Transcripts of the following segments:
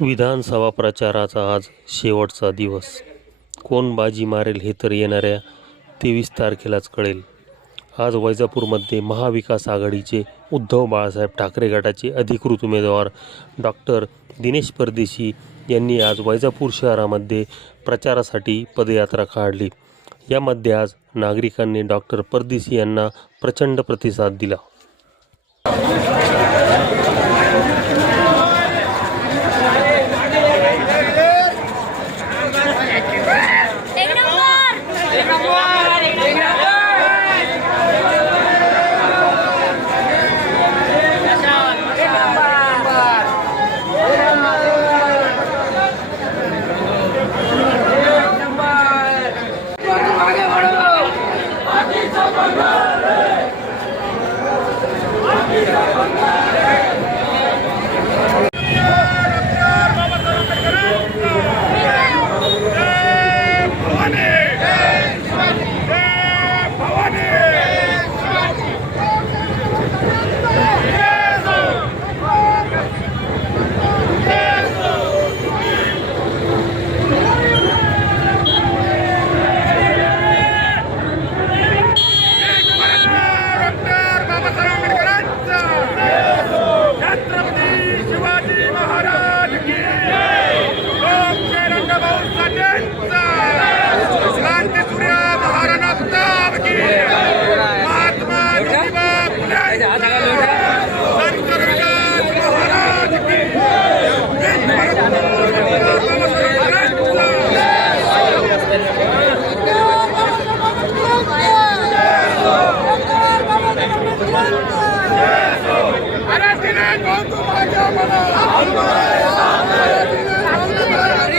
विधानसभा प्रचाराचा आज शेवटचा दिवस. कोण बाजी मारेल हे तर येणाऱ्या तेवीस तारखेलाच कळेल. आज वैजापूरमध्ये महाविकास आघाडीचे उद्धव बाळासाहेब ठाकरे गटाचे अधिकृत उमेदवार डॉक्टर दिनेश परदेशी यांनी आज वैजापूर शहरामध्ये प्रचारासाठी पदयात्रा काढली. यामध्ये आज नागरिकांनी डॉक्टर परदेशी यांना प्रचंड प्रतिसाद दिला. Aradine, Gondu, Maja, Mana, Almai, Almai, Aradine, Gondu, Maja,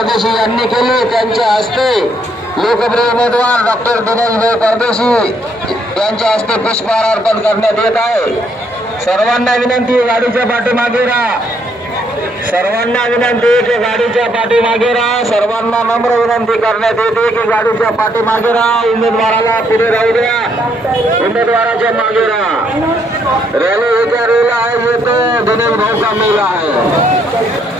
परदेशी यांनी केले त्यांच्या हस्ते. लोकप्रिय उमेदवार डॉक्टर दिनेशभाई परदेशी यांच्या हस्ते पुष्पहार अर्पण करण्यात येत आहे. सर्वांना विनंती गाडीच्या पाठीमागे राहा. सर्वांना विनंती की गाडीच्या पाठीमागे राहा. सर्वांना नम्र विनंती करण्यात येते की गाडीच्या पाठीमागे राहा. उमेदवाराला पुढे राहू द्या. उमेदवाराच्या मागे राहा. रॅली एका रेला आहे येतो दिनेश भाऊ मेला आहे.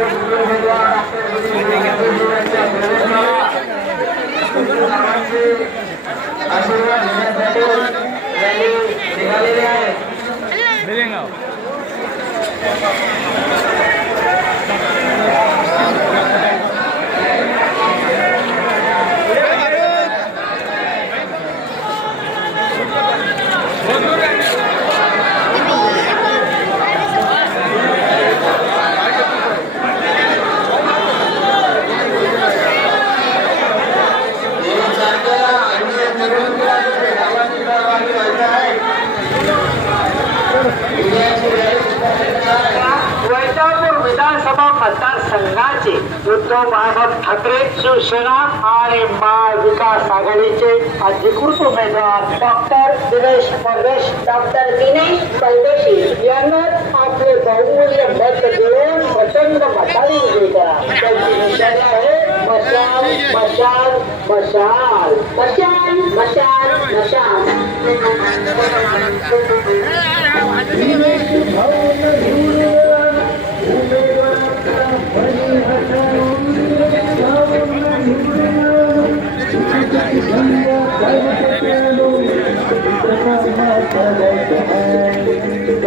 मतदारसंघाचे उद्धव बाळासाहेब ठाकरे शिवसेना आणि महाविकास आघाडीचे अधिकृत उमेदवार डॉक्टर दिनेश परदेश डॉक्टर दिनेश परदेशी यांना आपले बहुमूल्य मत देऊन प्रचंड मताने विजयी करा. त्यांची निशाणी आहे मशाल मशाल मशाल. मशाल मशाल मशाल.